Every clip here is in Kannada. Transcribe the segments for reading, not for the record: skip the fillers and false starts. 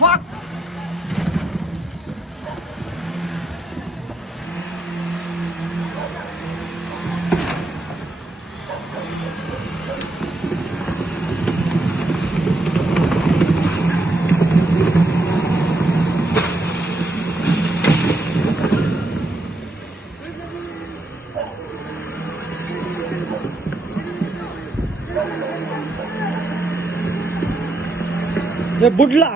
fuck? ये बुडला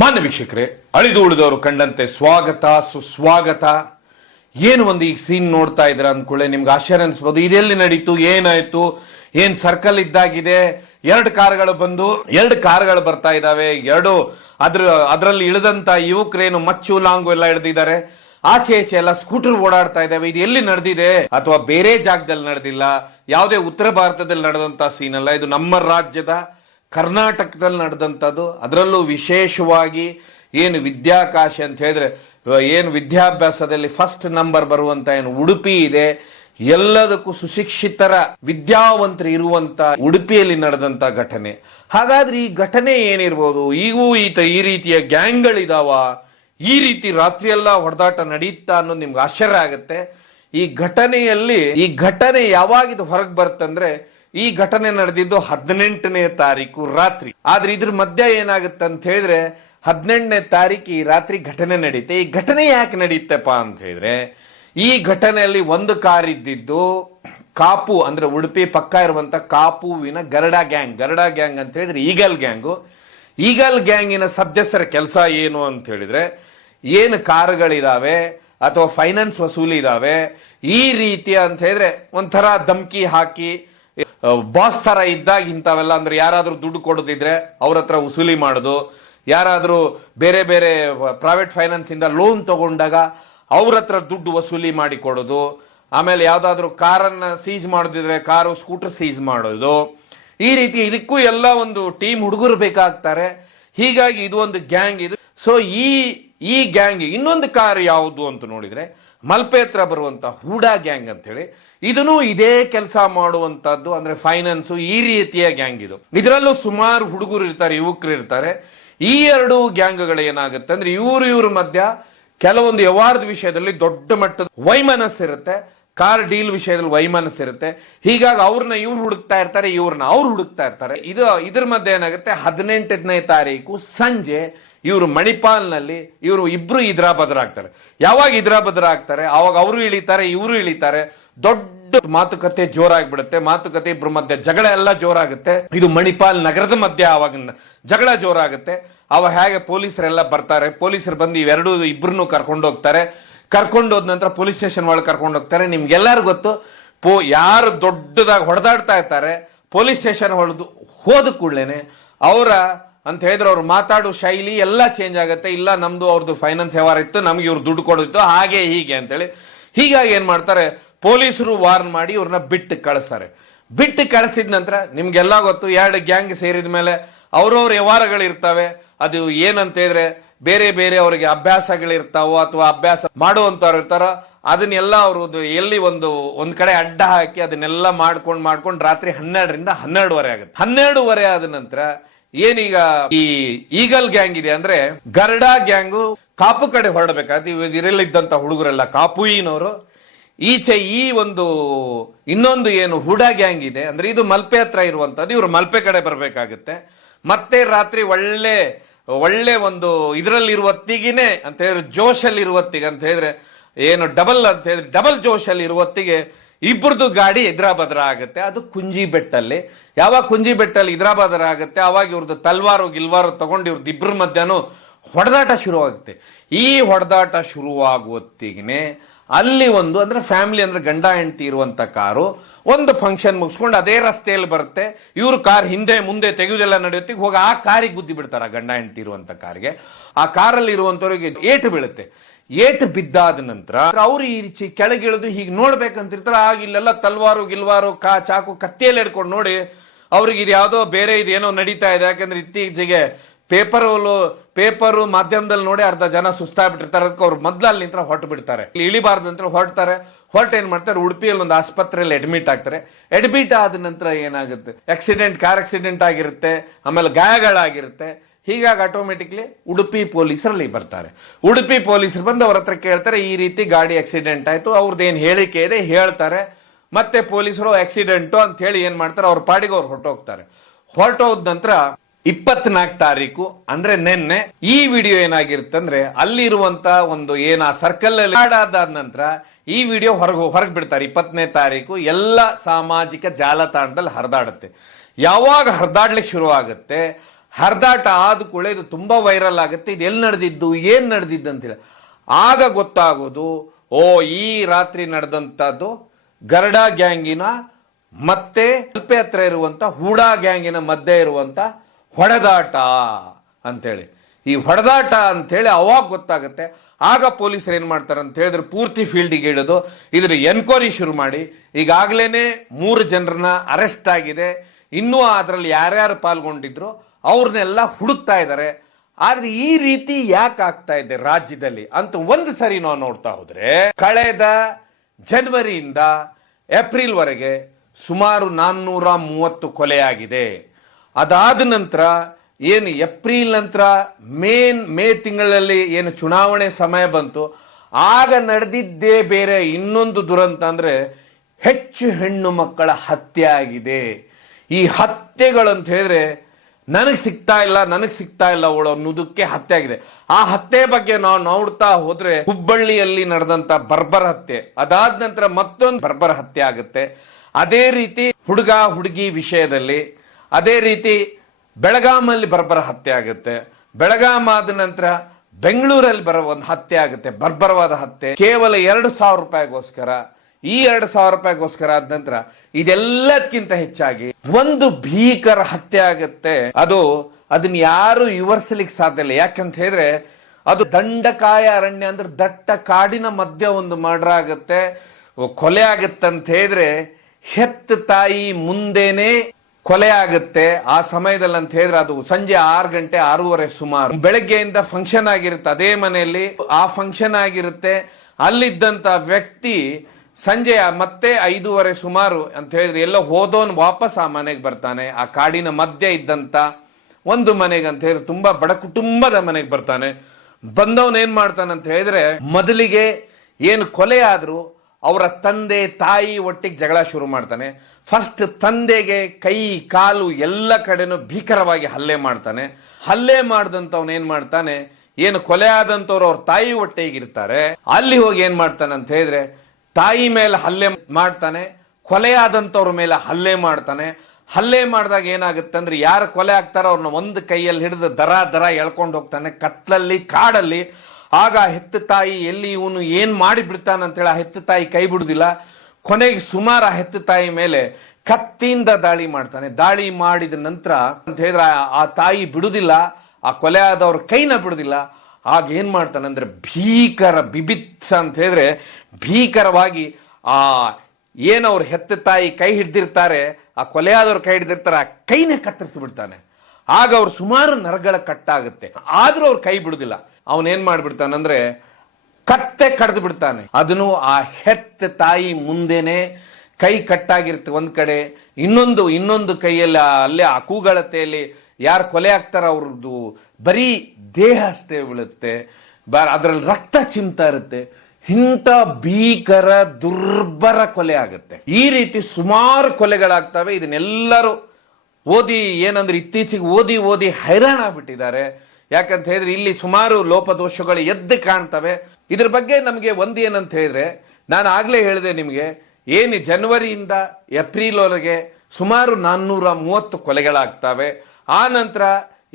ಮಾನ್ಯ ವೀಕ್ಷಕರೇ, ಅಳಿದು ಉಳಿದವರು ಕಂಡಂತೆ ಸ್ವಾಗತ ಸುಸ್ವಾಗತ. ಏನು ಒಂದು ಈಗ ಸೀನ್ ನೋಡ್ತಾ ಇದ್ರ ಅಂದ್ಕೊಳ್ಳೆ ನಿಮ್ಗೆ ಆಶ್ಚರ್ಯ ಅನ್ಸ್ಬೋದು. ಇದೆಲ್ಲಿ ನಡೀತು, ಏನಾಯ್ತು, ಏನ್ ಸರ್ಕಲ್ ಇದ್ದಾಗಿದೆ, ಎರಡು ಕಾರುಗಳು ಬರ್ತಾ ಇದಾವೆ, ಅದರಲ್ಲಿ ಇಳಿದಂತ ಯುವಕರೇನು ಮಚ್ಚು ಲಾಂಗು ಎಲ್ಲ ಹಿಡಿದಿದ್ದಾರೆ, ಆಚೆ ಈಚೆ ಎಲ್ಲ ಸ್ಕೂಟರ್ ಓಡಾಡ್ತಾ ಇದಾವೆ. ಇದು ಎಲ್ಲಿ ನಡೆದಿದೆ ಅಥವಾ ಬೇರೆ ಜಾಗದಲ್ಲಿ ನಡೆದಿಲ್ಲ, ಯಾವುದೇ ಉತ್ತರ ಭಾರತದಲ್ಲಿ ನಡೆದಂತ ಸೀನ್ ಅಲ್ಲ, ಇದು ನಮ್ಮ ರಾಜ್ಯದ ಕರ್ನಾಟಕದಲ್ಲಿ ನಡೆದಂಥದ್ದು. ಅದರಲ್ಲೂ ವಿಶೇಷವಾಗಿ ಏನು ವಿದ್ಯಾಕಾಶಿ ಅಂತ ಹೇಳಿದ್ರೆ ಏನು ವಿದ್ಯಾಭ್ಯಾಸದಲ್ಲಿ ಫಸ್ಟ್ ನಂಬರ್ ಬರುವಂತ ಏನು ಉಡುಪಿ ಇದೆ, ಎಲ್ಲದಕ್ಕೂ ಸುಶಿಕ್ಷಿತರ ವಿದ್ಯಾವಂತರು ಇರುವಂತ ಉಡುಪಿಯಲ್ಲಿ ನಡೆದಂತ ಘಟನೆ. ಹಾಗಾದ್ರೆ ಈ ಘಟನೆ ಏನಿರ್ಬೋದು, ಈಗೂ ಈ ರೀತಿಯ ಗ್ಯಾಂಗ್ಗಳಿದಾವ, ಈ ರೀತಿ ರಾತ್ರಿ ಎಲ್ಲ ಹೊಡೆದಾಟ ನಡೆಯುತ್ತಾ ಅನ್ನೋದು ನಿಮ್ಗೆ ಆಶ್ಚರ್ಯ ಆಗುತ್ತೆ. ಈ ಘಟನೆ ಯಾವಾಗಿದು ಹೊರಗೆ ಬರ್ತಂದ್ರೆ, ಈ ಘಟನೆ ನಡೆದಿದ್ದು 18ನೇ ತಾರೀಕು ರಾತ್ರಿ. ಆದ್ರೆ ಇದ್ರ ಮಧ್ಯ ಏನಾಗುತ್ತೆ ಅಂತ ಹೇಳಿದ್ರೆ 18ನೇ ತಾರೀಕು ಈ ರಾತ್ರಿ ಘಟನೆ ನಡೀತೆ. ಈ ಘಟನೆ ಯಾಕೆ ನಡೀತಪ್ಪ ಅಂತ ಹೇಳಿದ್ರೆ, ಈ ಘಟನೆಯಲ್ಲಿ ಒಂದು ಕಾರ್ ಇದ್ದಿದ್ದು ಕಾಪು ಅಂದ್ರೆ ಉಡುಪಿ ಪಕ್ಕ ಇರುವಂತ ಕಾಪುವಿನ ಗರಡಾ ಗ್ಯಾಂಗ್ ಅಂತ ಹೇಳಿದ್ರೆ ಈಗಲ್ ಗ್ಯಾಂಗಿನ ಸದಸ್ಯರ ಕೆಲಸ ಏನು ಅಂತ ಹೇಳಿದ್ರೆ, ಏನು ಕಾರುಗಳಿದಾವೆ ಅಥವಾ ಫೈನಾನ್ಸ್ ವಸೂಲಿ ಇದಾವೆ, ಈ ರೀತಿಯ ಅಂತ ಹೇಳಿದ್ರೆ ಒಂಥರ ಧಮ್ಕಿ ಹಾಕಿ ಬಾಸ್ ತರ ಇದ್ದಾಗ ಇಂಥವೆಲ್ಲ ಅಂದ್ರೆ ಯಾರಾದ್ರೂ ದುಡ್ಡು ಕೊಡೋದಿದ್ರೆ ಅವ್ರ ಹತ್ರ ವಸೂಲಿ ಮಾಡೋದು, ಯಾರಾದ್ರೂ ಬೇರೆ ಬೇರೆ ಪ್ರೈವೇಟ್ ಫೈನಾನ್ಸ್ ಇಂದ ಲೋನ್ ತಗೊಂಡಾಗ ಅವ್ರ ಹತ್ರ ದುಡ್ಡು ವಸೂಲಿ ಮಾಡಿ ಕೊಡೋದು, ಆಮೇಲೆ ಯಾವ್ದಾದ್ರು ಕಾರನ್ನ ಸೀಜ್ ಮಾಡೋದಿದ್ರೆ ಕಾರು ಸ್ಕೂಟರ್ ಸೀಜ್ ಮಾಡೋದು, ಈ ರೀತಿ ಇದಕ್ಕೂ ಎಲ್ಲ ಒಂದು ಟೀಮ್ ಹುಡುಗರು ಬೇಕಾಗ್ತಾರೆ. ಹೀಗಾಗಿ ಇದು ಒಂದು ಗ್ಯಾಂಗ್ ಇದು. ಸೊ ಈ ಗ್ಯಾಂಗ್ ಇನ್ನೊಂದು ಕಾರ್ ಯಾವುದು ಅಂತ ನೋಡಿದ್ರೆ ಮಲ್ಪೆ ಹತ್ರ ಬರುವಂತ ಹೂಡಾ ಗ್ಯಾಂಗ್ ಅಂತ ಹೇಳಿ, ಇದನ್ನು ಇದೇ ಕೆಲಸ ಮಾಡುವಂತದ್ದು, ಅಂದ್ರೆ ಫೈನಾನ್ಸ್ ಈ ರೀತಿಯ ಗ್ಯಾಂಗ್ ಇದು. ಇದರಲ್ಲೂ ಸುಮಾರು ಹುಡುಗರು ಇರ್ತಾರೆ, ಯುವಕರು ಇರ್ತಾರೆ. ಈ ಎರಡು ಗ್ಯಾಂಗ್ಗಳು ಏನಾಗುತ್ತೆ ಅಂದ್ರೆ ಇವ್ರ ಮಧ್ಯ ಕೆಲವೊಂದು ವ್ಯವಹಾರದ ವಿಷಯದಲ್ಲಿ ದೊಡ್ಡ ಮಟ್ಟದ ವೈಮನಸ್ಸು ಇರುತ್ತೆ, ಕಾರ್ ಡೀಲ್ ವಿಷಯದಲ್ಲಿ ವೈಮನಸ್ಸು ಇರುತ್ತೆ. ಹೀಗಾಗಿ ಅವ್ರನ್ನ ಇವ್ರು ಹುಡುಕ್ತಾ ಇರ್ತಾರೆ, ಇವ್ರನ್ನ ಅವ್ರು ಹುಡುಕ್ತಾ ಇರ್ತಾರೆ. ಇದ್ರ ಮಧ್ಯೆ ಏನಾಗುತ್ತೆ, 18ನೇ ತಾರೀಕು ಸಂಜೆ ಇವರು ಮಣಿಪಾಲ್ನಲ್ಲಿ ಇವರು ಇಬ್ರು ಇದ್ರಾಬದ್ರಾಗ್ತಾರೆ. ಯಾವಾಗ ಇದ್ರಾಬದ್ರಾಗ್ತಾರೆ ಅವಾಗ ಅವರು ಇಳಿತಾರೆ, ಇವರು ಇಳಿತಾರೆ. ದೊಡ್ಡ ಮಾತುಕತೆ ಜೋರಾಗ್ಬಿಡುತ್ತೆ. ಮಾತುಕತೆ ಇಬ್ರ ಮಧ್ಯೆ ಜಗಳ ಎಲ್ಲ ಜೋರಾಗುತ್ತೆ. ಇದು ಮಣಿಪಾಲ್ ನಗರದ ಮಧ್ಯೆ ಆವಾಗ ಜಗಳ ಜೋರಾಗುತ್ತೆ. ಅವಾಗ ಹೇಗೆ ಪೊಲೀಸರೆಲ್ಲ ಬರ್ತಾರೆ, ಪೊಲೀಸರು ಬಂದು ಇಬ್ರನ್ನು ಕರ್ಕೊಂಡು ಹೋಗ್ತಾರೆ. ಕರ್ಕೊಂಡು ಹೋದ ನಂತರ ಪೊಲೀಸ್ ಸ್ಟೇಷನ್ ಒಳಗೆ ಕರ್ಕೊಂಡು ಹೋಗ್ತಾರೆ. ನಿಮ್ಗೆಲ್ಲರಿಗೂ ಗೊತ್ತು, ಯಾರು ದೊಡ್ಡದಾಗಿ ಹೊಡೆದಾಡ್ತಾ ಇರ್ತಾರೆ ಪೊಲೀಸ್ ಸ್ಟೇಷನ್ ಹೋದ ಕೂಡಲೇನೆ ಅವರ ಅಂತ ಹೇಳಿದ್ರೆ ಅವ್ರು ಮಾತಾಡೋ ಶೈಲಿ ಎಲ್ಲ ಚೇಂಜ್ ಆಗುತ್ತೆ. ಇಲ್ಲ ನಮ್ದು ಅವ್ರದ್ದು ಫೈನಾನ್ಸ್ ವ್ಯವಹಾರ ಇತ್ತು, ನಮ್ಗೆ ಇವ್ರು ದುಡ್ಡು ಕೊಡಿತ್ತು, ಹಾಗೆ ಹೀಗೆ ಅಂತೇಳಿ. ಹೀಗಾಗಿ ಏನ್ ಮಾಡ್ತಾರೆ, ಪೊಲೀಸರು ವಾರ್ನ್ ಮಾಡಿ ಇವ್ರನ್ನ ಬಿಟ್ಟು ಕಳಿಸ್ತಾರೆ. ಬಿಟ್ಟು ಕಳಿಸಿದ ನಂತರ ನಿಮ್ಗೆಲ್ಲ ಗೊತ್ತು, ಎರಡು ಗ್ಯಾಂಗ್ ಸೇರಿದ ಮೇಲೆ ಅವ್ರವ್ರ ವ್ಯವಹಾರಗಳಿರ್ತವೆ. ಅದು ಏನಂತ ಹೇಳಿದ್ರೆ ಬೇರೆ ಬೇರೆ ಅವರಿಗೆ ಅಭ್ಯಾಸಗಳಿರ್ತಾವೋ ಅಥವಾ ಅಭ್ಯಾಸ ಮಾಡುವಂತವ್ರು ಇರ್ತಾರೋ ಅದನ್ನೆಲ್ಲ ಅವರು ಎಲ್ಲಿ ಒಂದ್ ಕಡೆ ಅಡ್ಡ ಹಾಕಿ ಅದನ್ನೆಲ್ಲ ಮಾಡ್ಕೊಂಡು ರಾತ್ರಿ 12ರಿಂದ 12:30 ಆಗುತ್ತೆ. 12:30 ಆದ ನಂತರ ಏನೀಗ ಈ ಈಗಲ್ ಗ್ಯಾಂಗ್ ಇದೆ ಅಂದ್ರೆ ಗರ್ಡಾ ಗ್ಯಾಂಗು ಕಾಪು ಕಡೆ ಹೊರಡಬೇಕಾದ್ರೆ ಇದರಲ್ಲಿದ್ದಂತ ಹುಡುಗರೆಲ್ಲ ಕಾಪುಯಿನವರು ಈಚೆ ಈ ಇನ್ನೊಂದು ಏನು ಹುಡಾ ಗ್ಯಾಂಗ್ ಇದೆ ಅಂದ್ರೆ ಇದು ಮಲ್ಪೆ ಹತ್ರ ಇರುವಂತದ್ದು, ಇವರು ಮಲ್ಪೆ ಕಡೆ ಬರ್ಬೇಕಾಗುತ್ತೆ. ಮತ್ತೆ ರಾತ್ರಿ ಒಳ್ಳೆ ಇದರಲ್ಲಿ ಇರುವತ್ತಿಗೆನೆ ಅಂತ ಹೇಳಿದ್ರೆ ಜೋಶಲ್ಲಿ ಇರುವತ್ತಿಗೆ ಅಂತ ಹೇಳಿದ್ರೆ ಏನು ಡಬಲ್ ಜೋಶಲ್ಲಿ ಇರುವತ್ತಿಗೆ ಇಬ್ಬರದು ಗಾಡಿ ಇದ್ರಾಬದ್ರ ಆಗುತ್ತೆ. ಅದು ಕುಂಜಿ ಬೆಟ್ಟಲ್ಲಿ. ಯಾವಾಗ ಕುಂಜಿ ಬೆಟ್ಟಲ್ಲಿ ಇದ್ರಾಬದ್ರ ಆಗುತ್ತೆ ಅವಾಗ ಇವ್ರದ್ದು ತಲ್ವಾರು ಗಿಲ್ವಾರು ತಗೊಂಡು ಇವ್ರದ್ದು ಇಬ್ಬರ ಮಧ್ಯಾಹ್ನ ಹೊಡೆದಾಟ ಶುರುವಾಗುತ್ತೆ. ಈ ಹೊಡೆದಾಟ ಶುರುವಾಗುವತ್ತಿಗೆ ಅಲ್ಲಿ ಅಂದ್ರೆ ಫ್ಯಾಮಿಲಿ ಅಂದ್ರೆ ಗಂಡ ಹೆಂಡತಿ ಇರುವಂತ ಕಾರು ಒಂದು ಫಂಕ್ಷನ್ ಮುಗಿಸ್ಕೊಂಡು ಅದೇ ರಸ್ತೆಯಲ್ಲಿ ಬರುತ್ತೆ. ಇವ್ರು ಕಾರ್ ಹಿಂದೆ ಮುಂದೆ ತೆಗೆಯುವುದೆಲ್ಲ ನಡೆಯುತ್ತಿಗೆ ಹೋಗಿ ಆ ಕಾರಿಗೆ ಬುದ್ಧಿ ಬಿಡ್ತಾರೆ. ಗಂಡ ಹೆಂಡತಿ ಇರುವಂತ ಕಾರಿಗೆ, ಆ ಕಾರಲ್ಲಿ ಇರುವಂತವ್ರಿಗೆ ಏಟು ಬೀಳುತ್ತೆ. ಏಟು ಬಿದ್ದಾದ ನಂತರ ಅವ್ರು ಈಚೆ ಕೆಳಗಿಳಿದು ಹೀಗೆ ನೋಡ್ಬೇಕಂತಿರ್ತಾರೆ. ಆಗ ಇಲ್ಲೆಲ್ಲ ತಲ್ವಾರು ಗಿಲ್ವಾರು ಚಾಕು ಕತ್ತಿಯಲ್ಲಿ ಹಿಡ್ಕೊಂಡು ನೋಡಿ ಅವ್ರಿಗೆ ಇದು ಯಾವುದೋ ಬೇರೆ ಇದೇನೋ ನಡೀತಾ ಇದೆ. ಯಾಕಂದ್ರೆ ಇತ್ತೀಚೆಗೆ ಪೇಪರು ಮಾಧ್ಯಮದಲ್ಲಿ ನೋಡಿ ಅರ್ಧ ಜನ ಸುಸ್ತಾಗ್ಬಿಟ್ಟಿರ್ತಾರೆ. ಅದಕ್ಕೆ ಅವ್ರು ಮೊದ್ಲು ಅಲ್ಲಿ ನಿಂತರ ಹೊಟ್ಟು ಬಿಡ್ತಾರೆ, ಇಳಿಬಾರ್ದು ಅಂತ ಹೊರಡ್ತಾರೆ. ಹೊರಟು ಏನ್ ಮಾಡ್ತಾರೆ, ಉಡುಪಿಯಲ್ಲಿ ಒಂದು ಆಸ್ಪತ್ರೆಯಲ್ಲಿ ಅಡ್ಮಿಟ್ ಆಗ್ತಾರೆ. ಅಡ್ಮಿಟ್ ಆದ ನಂತರ ಏನಾಗುತ್ತೆ, ಕಾರ್ ಆಕ್ಸಿಡೆಂಟ್ ಆಗಿರುತ್ತೆ, ಆಮೇಲೆ ಗಾಯಗಳಾಗಿರುತ್ತೆ. ಹೀಗಾಗಿ ಆಟೋಮೆಟಿಕ್ಲಿ ಉಡುಪಿ ಪೊಲೀಸರಲ್ಲಿ ಬರ್ತಾರೆ. ಉಡುಪಿ ಪೊಲೀಸರು ಬಂದು ಅವ್ರ ಹತ್ರ ಕೇಳ್ತಾರೆ, ಈ ರೀತಿ ಗಾಡಿ ಆಕ್ಸಿಡೆಂಟ್ ಆಯ್ತು, ಅವ್ರದ್ದೇನು ಹೇಳಿಕೆ ಇದೆ ಹೇಳ್ತಾರೆ. ಮತ್ತೆ ಪೊಲೀಸರು ಆಕ್ಸಿಡೆಂಟು ಅಂತ ಹೇಳಿ ಏನ್ ಮಾಡ್ತಾರೆ, ಅವ್ರ ಪಾಡಿಗೆ ಅವ್ರು ಹೊರಟೋಗ್ತಾರೆ. ಹೊರಟೋದ ನಂತರ 24 ತಾರೀಕು ಅಂದ್ರೆ ನಿನ್ನೆ ಈ ವಿಡಿಯೋ ಏನಾಗಿರುತ್ತಂದ್ರೆ, ಅಲ್ಲಿರುವಂತ ಒಂದು ಏನ ಸರ್ಕಲ್ ಅಲ್ಲಿ ಆದ ನಂತರ ಈ ವಿಡಿಯೋ ಹೊರಗೆ ಬಿಡ್ತಾರೆ. 20ನೇ ತಾರೀಕು ಎಲ್ಲ ಸಾಮಾಜಿಕ ಜಾಲತಾಣದಲ್ಲಿ ಹರಿದಾಡುತ್ತೆ. ಯಾವಾಗ ಹರಿದಾಡ್ಲಿಕ್ಕೆ ಶುರು ಆಗುತ್ತೆ, ಹರಿದಾಟ ಆದ ಕೂಡ ಇದು ತುಂಬಾ ವೈರಲ್ ಆಗುತ್ತೆ. ಇದು ಎಲ್ಲಿ ನಡೆದಿದ್ದು, ಏನ್ ನಡೆದಿದ್ದು ಅಂತೇಳಿ ಆಗ ಗೊತ್ತಾಗೋದು, ಓ ಈ ರಾತ್ರಿ ನಡೆದಂತದ್ದು ಗರ್ಡಾ ಗ್ಯಾಂಗಿನ ಮತ್ತೆ ಅಲ್ಪೆ ಹತ್ರ ಇರುವಂತ ಹೂಡಾ ಗ್ಯಾಂಗಿನ ಮಧ್ಯೆ ಇರುವಂತ ಹೊಡೆದಾಟ ಅಂತೇಳಿ. ಈ ಹೊಡೆದಾಟ ಅಂತೇಳಿ ಅವಾಗ ಗೊತ್ತಾಗುತ್ತೆ. ಆಗ ಪೊಲೀಸರು ಏನ್ ಮಾಡ್ತಾರೆ ಅಂತ ಹೇಳಿದ್ರೆ, ಪೂರ್ತಿ ಫೀಲ್ಡಿಗೆ ಇಳಿದು ಇದ್ರ ಎನ್ಕ್ವೈರಿ ಶುರು ಮಾಡಿ ಈಗಾಗಲೇ 3 ಜನರನ್ನ ಅರೆಸ್ಟ್ ಆಗಿದೆ. ಇನ್ನೂ ಅದರಲ್ಲಿ ಯಾರ್ಯಾರು ಪಾಲ್ಗೊಂಡಿದ್ರು ಅವ್ರನ್ನೆಲ್ಲ ಹುಡುಕ್ತಾ ಇದ್ದಾರೆ. ಆದ್ರೆ ಈ ರೀತಿ ಯಾಕೆ ಆಗ್ತಾ ಇದೆ ರಾಜ್ಯದಲ್ಲಿ ಅಂತ ಒಂದು ಸರಿ ನಾವು ನೋಡ್ತಾ ಹೋದ್ರೆ, ಕಳೆದ ಜನವರಿಯಿಂದ ಏಪ್ರಿಲ್ ವರೆಗೆ ಸುಮಾರು 430 ಕೊಲೆಯಾಗಿದೆ. ಅದಾದ ನಂತರ ಏನು ಏಪ್ರಿಲ್ ನಂತರ ಮೇ ತಿಂಗಳಲ್ಲಿ ಏನು ಚುನಾವಣೆ ಸಮಯ ಬಂತು, ಆಗ ನಡೆದಿದ್ದೇ ಬೇರೆ ಇನ್ನೊಂದು ದುರಂತ ಅಂದ್ರೆ ಹೆಚ್ಚು ಹೆಣ್ಣು ಮಕ್ಕಳ ಹತ್ಯೆ ಆಗಿದೆ. ಈ ಹತ್ಯೆಗಳಂತ ಹೇಳಿದ್ರೆ ನನಗೆ ಸಿಗ್ತಾ ಇಲ್ಲ ಅವಳು ಅನ್ನೋದಕ್ಕೆ ಹತ್ಯೆ ಆಗಿದೆ. ಆ ಹತ್ಯೆ ಬಗ್ಗೆ ನಾವು ನೋಡ್ತಾ ಹೋದ್ರೆ, ಹುಬ್ಬಳ್ಳಿಯಲ್ಲಿ ನಡೆದಂತ ಬರ್ಬರ್ ಹತ್ಯೆ, ಅದಾದ ನಂತರ ಮತ್ತೊಂದು ಬರ್ಬರ್ ಹತ್ಯೆ ಆಗುತ್ತೆ. ಅದೇ ರೀತಿ ಹುಡುಗ ಹುಡುಗಿ ವಿಷಯದಲ್ಲಿ, ಅದೇ ರೀತಿ ಬೆಳಗಾಮಲ್ಲಿ ಬರ್ಬರ ಹತ್ಯೆ ಆಗುತ್ತೆ. ಬೆಳಗಾಂ ಆದ ನಂತರ ಬೆಂಗಳೂರಲ್ಲಿ ಒಂದು ಹತ್ಯೆ ಆಗುತ್ತೆ, ಬರ್ಬರವಾದ ಹತ್ಯೆ. ಕೇವಲ 2,000 ರೂಪಾಯಿಗೋಸ್ಕರ. ಈ 2,000 ರೂಪಾಯಿಗೋಸ್ಕರ ಆದ ನಂತರ ಇದೆಲ್ಲದಕ್ಕಿಂತ ಹೆಚ್ಚಾಗಿ ಒಂದು ಭೀಕರ ಹತ್ಯೆ ಆಗುತ್ತೆ. ಅದನ್ನ ಯಾರು ವಿವರಿಸಲಿಕ್ಕೆ ಸಾಧ್ಯ ಇಲ್ಲ. ಯಾಕಂತ ಹೇಳಿದ್ರೆ ಅದು ದಂಡಕಾಯ ಅರಣ್ಯ ಅಂದ್ರೆ ದಟ್ಟ ಕಾಡಿನ ಮಧ್ಯ ಒಂದು ಮರ್ಡರ್ ಆಗುತ್ತೆ, ಕೊಲೆ ಆಗುತ್ತಂತ ಹೇಳಿದ್ರೆ ಹೆತ್ತ ತಾಯಿ ಮುಂದೆನೆ ಕೊಲೆ ಆಗುತ್ತೆ. ಆ ಸಮಯದಲ್ಲಿ ಅಂತ ಹೇಳಿದ್ರೆ ಅದು ಸಂಜೆ 6 ಗಂಟೆ 6:30 ಸುಮಾರು. ಬೆಳಗ್ಗೆಯಿಂದ ಫಂಕ್ಷನ್ ಆಗಿರುತ್ತೆ ಅದೇ ಮನೆಯಲ್ಲಿ, ಆ ಫಂಕ್ಷನ್ ಆಗಿರುತ್ತೆ. ಅಲ್ಲಿದ್ದಂತ ವ್ಯಕ್ತಿ ಸಂಜೆ ಮತ್ತೆ 5:30 ಸುಮಾರು ಅಂತ ಹೇಳಿದ್ರೆ ಎಲ್ಲ ಹೋದೋನ್ ವಾಪಸ್ ಆ ಮನೆಗೆ ಬರ್ತಾನೆ. ಆ ಕಾಡಿನ ಮಧ್ಯೆ ಇದ್ದಂತ ಒಂದು ಮನೆಗೆ ಅಂತ ಹೇಳಿದ್ರೆ ತುಂಬಾ ಬಡ ಕುಟುಂಬದ ಮನೆಗೆ ಬರ್ತಾನೆ. ಬಂದವನ್ ಏನ್ ಮಾಡ್ತಾನೆ ಅಂತ ಹೇಳಿದ್ರೆ, ಮೊದಲಿಗೆ ಏನು ಕೊಲೆ ಆದ್ರು ಅವರ ತಂದೆ ತಾಯಿ ಒಟ್ಟಿಗೆ ಜಗಳ ಶುರು ಮಾಡ್ತಾನೆ. ಫಸ್ಟ್ ತಂದೆಗೆ ಕೈ ಕಾಲು ಎಲ್ಲ ಕಡೆನೂ ಭೀಕರವಾಗಿ ಹಲ್ಲೆ ಮಾಡ್ತಾನೆ. ಹಲ್ಲೆ ಮಾಡ್ದಂತವ್ನ ಏನ್ ಮಾಡ್ತಾನೆ, ಏನು ಕೊಲೆ ಆದಂತವ್ರು ಅವ್ರ ತಾಯಿ ಒಟ್ಟಿಗಿರ್ತಾರೆ, ಅಲ್ಲಿ ಹೋಗಿ ಏನ್ ಮಾಡ್ತಾನೆ ಅಂತ ಹೇಳಿದ್ರೆ ತಾಯಿ ಮೇಲೆ ಹಲ್ಲೆ ಮಾಡ್ತಾನೆ, ಕೊಲೆ ಆದಂತವ್ರ ಮೇಲೆ ಹಲ್ಲೆ ಮಾಡ್ತಾನೆ. ಹಲ್ಲೆ ಮಾಡಿದಾಗ ಏನಾಗುತ್ತೆ ಅಂದ್ರೆ, ಯಾರು ಕೊಲೆ ಆಗ್ತಾರೋ ಅವ್ರನ್ನ ಒಂದು ಕೈಯಲ್ಲಿ ಹಿಡಿದು ದರ ಎಳ್ಕೊಂಡು ಹೋಗ್ತಾನೆ ಕತ್ಲಲ್ಲಿ ಕಾಡಲ್ಲಿ. ಆಗ ಹೆತ್ತ ತಾಯಿ ಎಲ್ಲಿ ಇವನು ಏನ್ ಮಾಡಿ ಬಿಡ್ತಾನಂತೇಳಿ ಆ ಹೆತ್ತ ತಾಯಿ ಕೈ ಬಿಡುದಿಲ್ಲ. ಕೊನೆಗೆ ಸುಮಾರು ಆ ಹೆತ್ತ ತಾಯಿ ಮೇಲೆ ಕತ್ತಿಯಿಂದ ದಾಳಿ ಮಾಡ್ತಾನೆ. ದಾಳಿ ಮಾಡಿದ ನಂತರ ಅಂತ ಹೇಳಿದ್ರೆ ಆ ತಾಯಿ ಬಿಡುದಿಲ್ಲ, ಆ ಕೊಲೆ ಆದವ್ರ ಕೈನ ಬಿಡುದಿಲ್ಲ. ಆಗ ಏನ್ ಮಾಡ್ತಾನೆ ಅಂದ್ರೆ ಭೀಕರ ಬಿಬಿತ್ಸ ಅಂತ ಹೇಳಿದ್ರೆ ಭೀಕರವಾಗಿ ಆ ಏನವ್ರ ಹೆತ್ತ ತಾಯಿ ಕೈ ಹಿಡ್ದಿರ್ತಾರೆ, ಆ ಕೊಲೆ ಆದವ್ರ ಕೈ ಹಿಡ್ದಿರ್ತಾರೆ, ಆ ಕೈನೇ ಕತ್ತರಿಸ್ಬಿಡ್ತಾನೆ. ಆಗ ಅವ್ರು ಸುಮಾರು ನರಗಳ ಕಟ್ಟಾಗುತ್ತೆ, ಆದ್ರೂ ಅವ್ರ ಕೈ ಬಿಡುದಿಲ್ಲ. ಅವನೇನ್ ಮಾಡ್ಬಿಡ್ತಾನಂದ್ರೆ ಕತ್ತೆ ಕಡ್ದು ಬಿಡ್ತಾನೆ. ಅದನ್ನು ಆ ಹೆತ್ತ ತಾಯಿ ಮುಂದೆನೆ ಕೈ ಕಟ್ಟಾಗಿರುತ್ತೆ ಒಂದ್ ಕಡೆ, ಇನ್ನೊಂದು ಕೈಯಲ್ಲಿ ಅಲ್ಲೇ ಆ ಕೂಗಳತೆಯಲ್ಲಿ ಯಾರು ಕೊಲೆ ಆಗ್ತಾರ ಅವ್ರದ್ದು ಬರೀ ದೇಹ ಅಷ್ಟೇ ಬೀಳುತ್ತೆ, ಅದ್ರಲ್ಲಿ ರಕ್ತ ಚಿಮ್ತಾ ಇರುತ್ತೆ. ಇಂಥ ಭೀಕರ ದುರ್ಬರ ಕೊಲೆ ಆಗುತ್ತೆ. ಈ ರೀತಿ ಸುಮಾರು ಕೊಲೆಗಳಾಗ್ತವೆ. ಇದನ್ನೆಲ್ಲರೂ ಏನಂದ್ರೆ ಇತ್ತೀಚೆಗೆ ಓದಿ ಹೈರಾಣ ಆಗ್ಬಿಟ್ಟಿದ್ದಾರೆ. ಯಾಕಂತ ಹೇಳಿದ್ರೆ ಇಲ್ಲಿ ಸುಮಾರು ಲೋಪದೋಷಗಳು ಎದ್ದು ಕಾಣ್ತವೆ. ಇದ್ರ ಬಗ್ಗೆ ನಮಗೆ ಏನಂತ ಹೇಳಿದ್ರೆ, ನಾನು ಆಗ್ಲೇ ಹೇಳಿದೆ ನಿಮಗೆ, ಏನು ಜನವರಿಯಿಂದ ಏಪ್ರಿಲ್ ವರೆಗೆ ಸುಮಾರು 430 ಕೊಲೆಗಳಾಗ್ತವೆ. ಆ ನಂತರ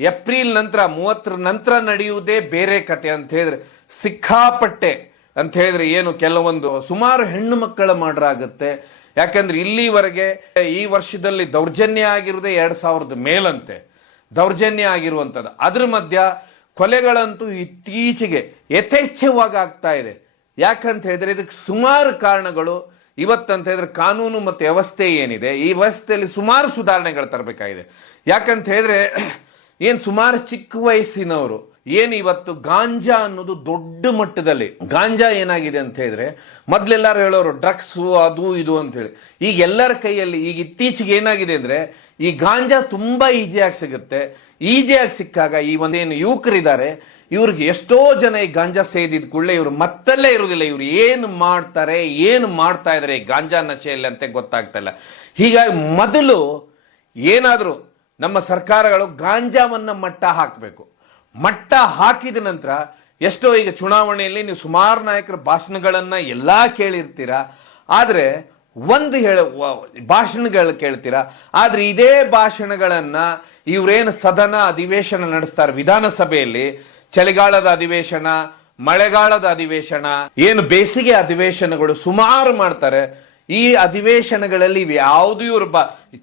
ಏಪ್ರಿಲ್ ನಂತರ 30 ನಂತರ ನಡೆಯುವುದೇ ಬೇರೆ ಕತೆ ಅಂತ ಹೇಳಿದ್ರೆ ಸಿಕ್ಕಾಪಟ್ಟೆ ಅಂತ ಹೇಳಿದ್ರೆ ಏನು ಕೆಲವೊಂದು ಸುಮಾರು ಹೆಣ್ಣು ಮಕ್ಕಳ ಮರ್ಡರ್ ಆಗುತ್ತೆ. ಯಾಕಂದ್ರೆ ಇಲ್ಲಿವರೆಗೆ ಈ ವರ್ಷದಲ್ಲಿ ದೌರ್ಜನ್ಯ ಆಗಿರುವುದೇ 2000 ಮೇಲಂತೆ ದೌರ್ಜನ್ಯ ಆಗಿರುವಂಥದ್ದು. ಅದ್ರ ಮಧ್ಯ ಕೊಲೆಗಳಂತೂ ಇತ್ತೀಚೆಗೆ ಯಥೇಚ್ಛವಾಗಿ ಆಗ್ತಾ ಇದೆ. ಯಾಕಂತ ಹೇಳಿದ್ರೆ ಇದಕ್ಕೆ ಸುಮಾರು ಕಾರಣಗಳು. ಇವತ್ತಂತ ಹೇಳಿದ್ರೆ ಕಾನೂನು ಮತ್ತು ವ್ಯವಸ್ಥೆ ಏನಿದೆ, ಈ ವ್ಯವಸ್ಥೆಯಲ್ಲಿ ಸುಮಾರು ಸುಧಾರಣೆಗಳು ತರಬೇಕಾಗಿದೆ. ಯಾಕಂತ ಹೇಳಿದ್ರೆ ಏನ್ ಸುಮಾರು ಚಿಕ್ಕ ವಯಸ್ಸಿನವರು ಏನ್ ಇವತ್ತು ಗಾಂಜಾ ಅನ್ನೋದು ದೊಡ್ಡ ಮಟ್ಟದಲ್ಲಿ, ಗಾಂಜಾ ಏನಾಗಿದೆ ಅಂತ ಹೇಳಿದ್ರೆ ಮೊದ್ಲೆಲ್ಲಾರು ಹೇಳೋರು ಡ್ರಗ್ಸ್ ಅದು ಇದು ಅಂತ ಹೇಳಿ, ಈಗ ಎಲ್ಲರ ಕೈಯಲ್ಲಿ ಈಗ ಇತ್ತೀಚೆಗೆ ಏನಾಗಿದೆ ಅಂದ್ರೆ ಈ ಗಾಂಜಾ ತುಂಬಾ ಈಜಿಯಾಗಿ ಸಿಗುತ್ತೆ. ಈಜಿಯಾಗಿ ಸಿಕ್ಕಾಗ ಈ ಒಂದೇನು ಯುವಕರಿದ್ದಾರೆ ಇವ್ರಿಗೆ ಎಷ್ಟೋ ಜನ ಈ ಗಾಂಜಾ ಸೇದಿದ ಕೂಡಲೇ ಇವ್ರು ಮತ್ತಲ್ಲೇ ಇರುವುದಿಲ್ಲ, ಇವ್ರು ಏನು ಮಾಡ್ತಾರೆ ಏನು ಮಾಡ್ತಾ ಇದಾರೆ ಈ ಗಾಂಜಾ ನಶೆಯಲ್ಲಿ ಅಂತ ಗೊತ್ತಾಗ್ತಾ ಇಲ್ಲ. ಹೀಗಾಗಿ ಮೊದಲು ಏನಾದ್ರು ನಮ್ಮ ಸರ್ಕಾರಗಳು ಗಾಂಜಾವನ್ನ ಮಟ್ಟ ಹಾಕಬೇಕು. ಮಟ್ಟ ಹಾಕಿದ ನಂತರ ಎಷ್ಟೋ ಈಗ ಚುನಾವಣೆಯಲ್ಲಿ ನೀವು ಸುಮಾರು ನಾಯಕರ ಭಾಷಣಗಳನ್ನ ಎಲ್ಲಾ ಕೇಳಿರ್ತೀರಾ, ಆದ್ರೆ ಒಂದು ಭಾಷಣಗಳು ಕೇಳ್ತೀರಾ, ಆದ್ರೆ ಇದೇ ಭಾಷಣಗಳನ್ನ ಇವ್ರೇನು ಸದನ ಅಧಿವೇಶನ ನಡೆಸ್ತಾರೆ ವಿಧಾನಸಭೆಯಲ್ಲಿ, ಚಳಿಗಾಲದ ಅಧಿವೇಶನ, ಮಳೆಗಾಲದ ಅಧಿವೇಶನ, ಏನು ಬೇಸಿಗೆ ಅಧಿವೇಶನಗಳು ಸುಮಾರು ಮಾಡ್ತಾರೆ. ಈ ಅಧಿವೇಶನಗಳಲ್ಲಿ ಯಾವುದು ಇವರು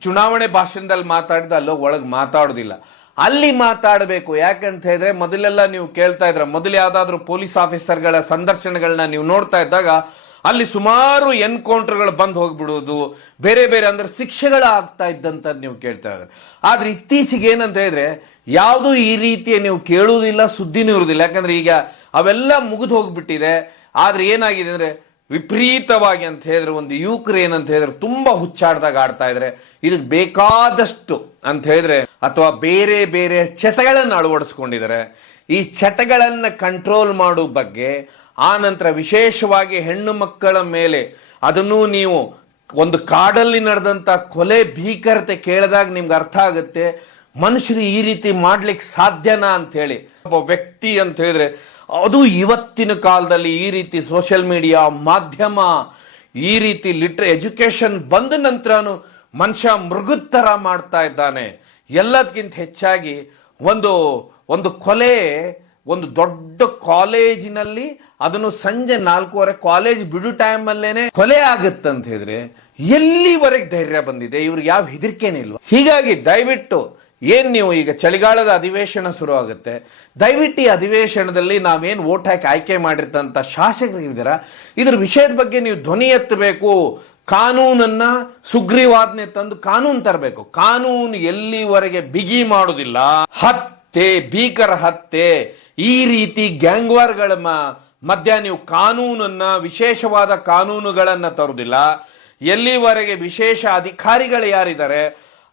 ಚುನಾವಣೆ ಭಾಷಣದಲ್ಲಿ ಮಾತಾಡಿದ ಅಲ್ಲೋ ಒಳಗೆ ಮಾತಾಡೋದಿಲ್ಲ, ಅಲ್ಲಿ ಮಾತಾಡಬೇಕು. ಯಾಕಂತ ಹೇಳಿದ್ರೆ ಮೊದಲೆಲ್ಲ ನೀವು ಕೇಳ್ತಾ ಇದ್ರ, ಮೊದಲು ಯಾವ್ದಾದ್ರು ಪೊಲೀಸ್ ಆಫೀಸರ್ಗಳ ಸಂದರ್ಶನಗಳನ್ನ ನೀವು ನೋಡ್ತಾ ಇದ್ದಾಗ ಅಲ್ಲಿ ಸುಮಾರು ಎನ್ಕೌಂಟರ್ಗಳು ಬಂದು ಹೋಗ್ಬಿಡುವುದು, ಬೇರೆ ಬೇರೆ ಅಂದ್ರೆ ಶಿಕ್ಷೆಗಳ ಆಗ್ತಾ ಇದ್ದಂತ ನೀವು ಕೇಳ್ತಾ ಇದ್ರೆ. ಆದ್ರೆ ಇತ್ತೀಚೆಗೆ ಏನಂತ ಹೇಳಿದ್ರೆ ಯಾವುದು ಈ ರೀತಿಯ ನೀವು ಕೇಳುವುದಿಲ್ಲ, ಸುದ್ದಿನೂ ಇರುವುದಿಲ್ಲ. ಯಾಕಂದ್ರೆ ಈಗ ಅವೆಲ್ಲ ಮುಗಿದು ಹೋಗ್ಬಿಟ್ಟಿದೆ. ಆದ್ರೆ ಏನಾಗಿದೆ ಅಂದ್ರೆ ವಿಪರೀತವಾಗಿ ಅಂತ ಹೇಳಿದ್ರೆ ಒಂದು ಯುವಕರು ಏನಂತ ಹೇಳಿದ್ರೆ ತುಂಬಾ ಹುಚ್ಚಾಡ್ದಾಗ ಆಡ್ತಾ ಇದ್ರೆ, ಇದಕ್ಕೆ ಬೇಕಾದಷ್ಟು ಅಂತ ಹೇಳಿದ್ರೆ ಅಥವಾ ಬೇರೆ ಬೇರೆ ಚಟಗಳನ್ನು ಅಳವಡಿಸ್ಕೊಂಡಿದ್ದಾರೆ. ಈ ಚಟಗಳನ್ನ ಕಂಟ್ರೋಲ್ ಮಾಡುವ ಬಗ್ಗೆ, ಆ ನಂತರ ವಿಶೇಷವಾಗಿ ಹೆಣ್ಣು ಮಕ್ಕಳ ಮೇಲೆ ಅದನ್ನು ನೀವು ಒಂದು ಕಾಡಲ್ಲಿ ನಡೆದಂತ ಕೊಲೆ ಭೀಕರತೆ ಕೇಳಿದಾಗ ನಿಮ್ಗೆ ಅರ್ಥ ಆಗುತ್ತೆ ಮನುಷ್ಯರು ಈ ರೀತಿ ಮಾಡ್ಲಿಕ್ಕೆ ಸಾಧ್ಯನಾ ಅಂತ ಹೇಳಿ. ಒಬ್ಬ ವ್ಯಕ್ತಿ ಅಂತ ಹೇಳಿದ್ರೆ ಅದು ಇವತ್ತಿನ ಕಾಲದಲ್ಲಿ ಈ ರೀತಿ ಸೋಷಿಯಲ್ ಮೀಡಿಯಾ ಮಾಧ್ಯಮ ಈ ರೀತಿ ಎಜುಕೇಶನ್ ಬಂದ ನಂತರನು ಮನುಷ್ಯ ಮೃಗದ ತರ ಮಾಡ್ತಾ ಇದ್ದಾನೆ. ಎಲ್ಲದಕ್ಕಿಂತ ಹೆಚ್ಚಾಗಿ ಒಂದು ಕೊಲೆ ಒಂದು ದೊಡ್ಡ ಕಾಲೇಜಿನಲ್ಲಿ ಅದನ್ನು ಸಂಜೆ 4:15 ಕಾಲೇಜ್ ಬಿಡು ಟೈಮ್ ಅಲ್ಲೇನೆ ಕೊಲೆ ಆಗುತ್ತಂತ ಹೇಳಿದ್ರೆ ಎಲ್ಲಿವರೆಗೆ ಧೈರ್ಯ ಬಂದಿದೆ ಇವ್ರಿಗೆ? ಯಾವ ಹೆದರಿಕೆನೇ ಇಲ್ವಾ? ಹೀಗಾಗಿ ದಯವಿಟ್ಟು ಏನ್ ನೀವು ಈಗ ಚಳಿಗಾಲದ ಅಧಿವೇಶನ ಶುರು ಆಗುತ್ತೆ, ದಯವಿಟ್ಟು ಈ ಅಧಿವೇಶನದಲ್ಲಿ ನಾವೇನ್ ವೋಟ್ ಹಾಕಿ ಆಯ್ಕೆ ಮಾಡಿರ್ತಂತ ಶಾಸಕರಿದ್ದೀರಾ ಇದ್ರ ವಿಷಯದ ಬಗ್ಗೆ ನೀವು ಧ್ವನಿ ಎತ್ತಬೇಕು. ಕಾನೂನನ್ನ ಸುಗ್ರೀವಾಜ್ಞೆ ತಂದು ಕಾನೂನು ತರಬೇಕು. ಕಾನೂನು ಎಲ್ಲಿವರೆಗೆ ಬಿಗಿ ಮಾಡುದಿಲ್ಲ, ಹತ್ಯೆ, ಭೀಕರ ಹತ್ಯೆ, ಈ ರೀತಿ ಗ್ಯಾಂಗ್ವಾರ್ಗಳ ಮಧ್ಯ ನೀವು ಕಾನೂನನ್ನ ವಿಶೇಷವಾದ ಕಾನೂನುಗಳನ್ನ ತರುವುದಿಲ್ಲ, ಎಲ್ಲಿವರೆಗೆ ವಿಶೇಷ ಅಧಿಕಾರಿಗಳು ಯಾರಿದ್ದಾರೆ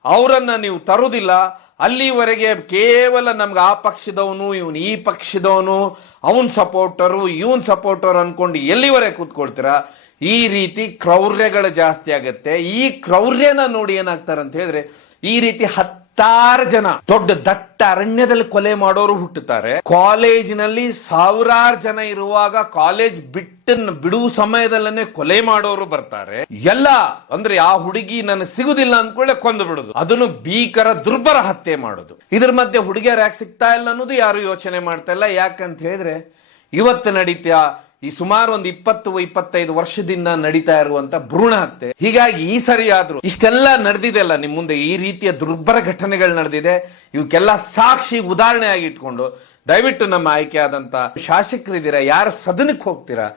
ಅವರನ್ನ ನೀವು ತರುವುದಿಲ್ಲ, ಅಲ್ಲಿವರೆಗೆ ಕೇವಲ ನಮ್ಗೆ ಆ ಪಕ್ಷದವನು ಇವನು ಈ ಪಕ್ಷದವನು ಅವನ್ ಸಪೋರ್ಟರು ಇವನ್ ಸಪೋರ್ಟರ್ ಅನ್ಕೊಂಡು ಎಲ್ಲಿವರೆಗೆ ಕೂತ್ಕೊಳ್ತೀರಾ? ಈ ರೀತಿ ಕ್ರೌರ್ಯಗಳು ಜಾಸ್ತಿ ಆಗತ್ತೆ. ಈ ಕ್ರೌರ್ಯನ ನೋಡಿ ಏನಾಗ್ತಾರೆ ಅಂತ ಹೇಳಿದ್ರೆ ಈ ರೀತಿ ಹತ್ತಾರು ಜನ ದೊಡ್ಡ ದಟ್ಟ ಅರಣ್ಯದಲ್ಲಿ ಕೊಲೆ ಮಾಡೋರು ಹುಟ್ಟುತ್ತಾರೆ. ಕಾಲೇಜಿನಲ್ಲಿ ಸಾವಿರಾರು ಜನ ಇರುವಾಗ ಕಾಲೇಜ್ ಬಿಡುವ ಸಮಯದಲ್ಲೇ ಕೊಲೆ ಮಾಡೋರು ಬರ್ತಾರೆ. ಎಲ್ಲ ಅಂದ್ರೆ ಆ ಹುಡುಗಿ ನನಗೆ ಸಿಗುದಿಲ್ಲ ಅಂದ್ಕೊಳ್ಳೆ ಕೊಂದು ಬಿಡುದು, ಅದನ್ನು ಭೀಕರ ದುರ್ಬರ ಹತ್ಯೆ ಮಾಡುದು. ಇದ್ರ ಮಧ್ಯೆ ಹುಡುಗಿಯರು ಯಾಕೆ ಸಿಗ್ತಾ ಇಲ್ಲ ಅನ್ನೋದು ಯಾರು ಯೋಚನೆ ಮಾಡ್ತಾ ಇಲ್ಲ. ಯಾಕಂತ ಹೇಳಿದ್ರೆ ಇವತ್ತು ನಡೀತಾ ಈ ಸುಮಾರು ಒಂದು 20-25 ವರ್ಷದಿಂದ ನಡೀತಾ ಇರುವಂತ ಭ್ರೂಣ ಹತ್ಯೆ. ಹೀಗಾಗಿ ಈ ಸರಿ ಆದ್ರೂ ಇಷ್ಟೆಲ್ಲ ನಡೆದಿದೆಲ್ಲ ನಿಮ್ ಮುಂದೆ ಈ ರೀತಿಯ ದುರ್ಬರ ಘಟನೆಗಳು ನಡೆದಿದೆ, ಇವಕ್ಕೆಲ್ಲ ಸಾಕ್ಷಿ ಉದಾಹರಣೆ ಆಗಿ ಇಟ್ಕೊಂಡು ದಯವಿಟ್ಟು ನಮ್ಮ ಆಯ್ಕೆ ಆದಂತ ಶಾಸಕರಿದ್ದೀರಾ, ಯಾರ ಸದನಕ್ಕೆ ಹೋಗ್ತೀರಾ,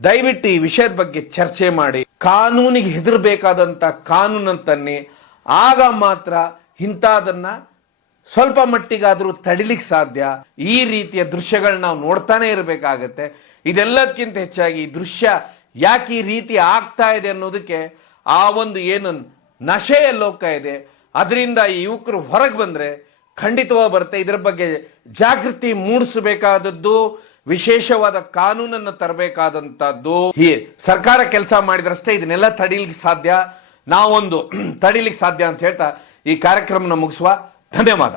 ದಯವಿಟ್ಟು ಈ ವಿಷಯದ ಬಗ್ಗೆ ಚರ್ಚೆ ಮಾಡಿ ಕಾನೂನಿಗೆ ಹೆದರ್ಬೇಕಾದಂತ ಕಾನೂನನ್ನು ತನ್ನಿ. ಆಗ ಮಾತ್ರ ಇಂಥದನ್ನ ಸ್ವಲ್ಪ ಮಟ್ಟಿಗಾದ್ರೂ ತಡಿಲಿಕ್ಕೆ ಸಾಧ್ಯ. ಈ ರೀತಿಯ ದೃಶ್ಯಗಳನ್ನ ನಾವು ನೋಡ್ತಾನೆ ಇರಬೇಕಾಗತ್ತೆ. ಇದೆಲ್ಲದಕ್ಕಿಂತ ಹೆಚ್ಚಾಗಿ ಈ ದೃಶ್ಯ ಯಾಕೆ ಈ ರೀತಿ ಆಗ್ತಾ ಇದೆ ಅನ್ನೋದಕ್ಕೆ ಆ ಒಂದು ಏನು ನಶೆಯ ಲೋಕ ಇದೆ ಅದರಿಂದ ಈ ಯುವಕರು ಹೊರಗೆ ಬಂದ್ರೆ ಖಂಡಿತವಾಗಿ ಬರುತ್ತೆ. ಇದರ ಬಗ್ಗೆ ಜಾಗೃತಿ ಮೂಡಿಸಬೇಕಾದದ್ದು, ವಿಶೇಷವಾದ ಕಾನೂನನ್ನು ತರಬೇಕಾದಂತದ್ದು ಈ ಸರ್ಕಾರ ಕೆಲಸ ಮಾಡಿದ್ರಷ್ಟೇ ಇದನ್ನೆಲ್ಲ ತಡಿಲಿಕ್ಕೆ ಸಾಧ್ಯ. ನಾವೊಂದು ತಡಿಲಿಕ್ಕೆ ಸಾಧ್ಯ ಅಂತ ಹೇಳ್ತಾ ಈ ಕಾರ್ಯಕ್ರಮನ ಮುಗಿಸುವ. ಧನ್ಯವಾದ.